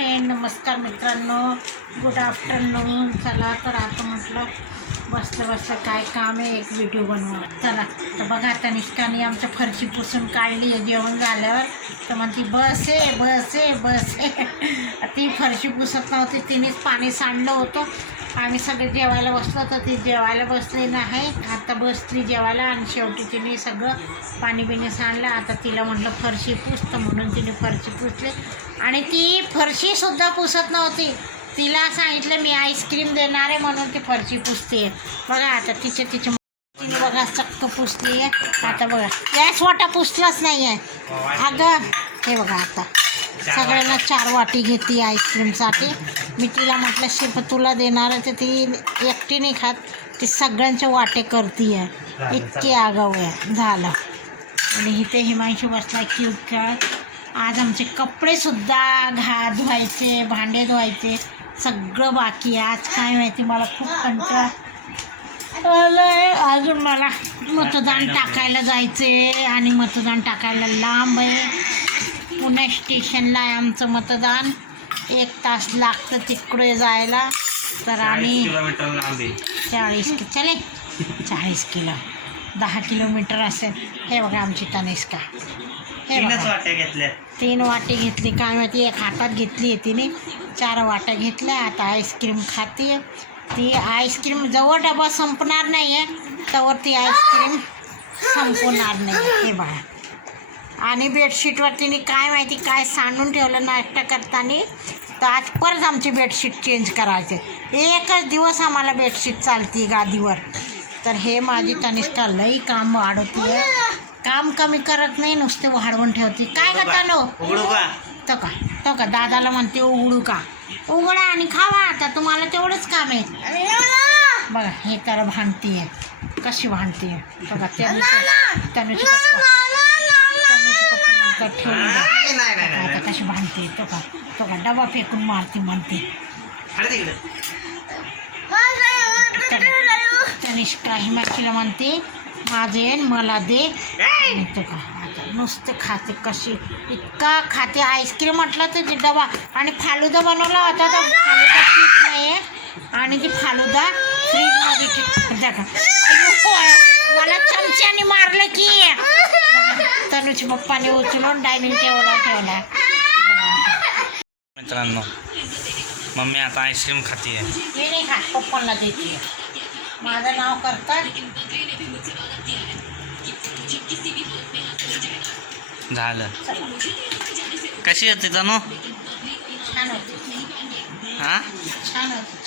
Friend नमस्कार मित्रांनो. Good afternoon चला तर आता म्हटलं बसलं बसलं काय काम आहे एक व्हिडिओ बनवा चला तर बघा आता निष्काने आमच्या फरशी पुसून काढली आहे जेवण झाल्यावर. तर म्हणती बस आहे बस आहे बस आहे. ती फरशी पुसत नव्हती तिनेच पाणी सांडलं होतं. आम्ही सगळे जेवायला बसलो तर ती जेवायला बसली नाही. आता बसली जेवायला आणि शेवटी तिने सगळं पाणी बिणी सांडलं. आता तिला म्हटलं फरशी पुसतं म्हणून तिने फरशी पुसली. आणि ती फरशीसुद्धा पुसत नव्हती. तिला सांगितलं मी आईस्क्रीम देणार आहे म्हणून ती फरशी पुसते बघा आता तिचे तिचे तिने बघा चक्क पुसली आहे आता बघा. गॅस वाटा पुसलाच नाही आहे अगं हे बघा आता. सगळ्यांना चार वाटी घेतली आईस्क्रीमसाठी मी तिला म्हटलं शिल्प तुला देणार आहे तर ती एकटी नाही खात. ती सगळ्यांचे वाटे करती आहे इतकी आगाऊ आहे. झालं. आणि इथे हिमांशू बसला क्यूब खेळत आज आमचे कपडेसुद्धा घा धुवायचे भांडे धुवायचे. सगळं बाकी आहे. आज काय माहिती मला खूप कंटाळा. अजून मला मतदान टाकायला जायचे आणि मतदान टाकायला लांब आहे. पुणे स्टेशनला आहे आमचं मतदान. एक तास लागतं तिकडे जायला. तर आम्ही चाळीस कि चले. चाळीस किलो. दहा किलोमीटर असेल. हे बघा आमची तनिष्का. हे तीनच बघा. वाट्या घेतल्या. तीन वाटी घेतली. काय माहिती एक हातात घेतली आहे तिने. चार वाट्या घेतल्या. आता आईस्क्रीम खाते. ती आईस्क्रीम जवळ डबा संपणार नाही आहे तवर ती आईस्क्रीम संपवणार नाही हे बघा. आणि बेडशीटवर तिने काय माहिती काय सांडून ठेवलं नाश्ता करताना. तर आज परत आमची बेडशीट चेंज करायचे एकच दिवस आम्हाला बेडशीट चालती गादीवर. तर हे माझी तनिष्ठा लई काम वाढवती काम कमी करत नाही नुसते वाढवून ठेवते. काय करता नो उघडू का? तो का? तो का? दादाला म्हणते उघडू का? उघडा आणि खावा आता तुम्हाला तेवढंच काम आहे. बघा हे तर कशी बघा. नाही, नाही, नाही, नाही, आता नाही. कशी भांडते तो का? तो का डबा फेकून मारते म्हणते. तनिष्का हिमाचीला म्हणते माझे मला दे. तो का आता नुसते खाते कशी इतका खाते. आईस्क्रीम म्हटलं तर ते डबा आणि फालुदा बनवला होता तर फालुदा पीठ नाही आणि ती फालुदा फ्रीजमध्ये मला चमच्याने मारलं की. तनुच्या पप्पाने उचलून डायनिंग टेबलवर ठेवला. मित्रांनो मम्मी आता आईस्क्रीम खाते हे नाही खात पप्पांना देते. माझं नाव करतात. झालं. कशी होती तनु छान होते. हा? छान होते.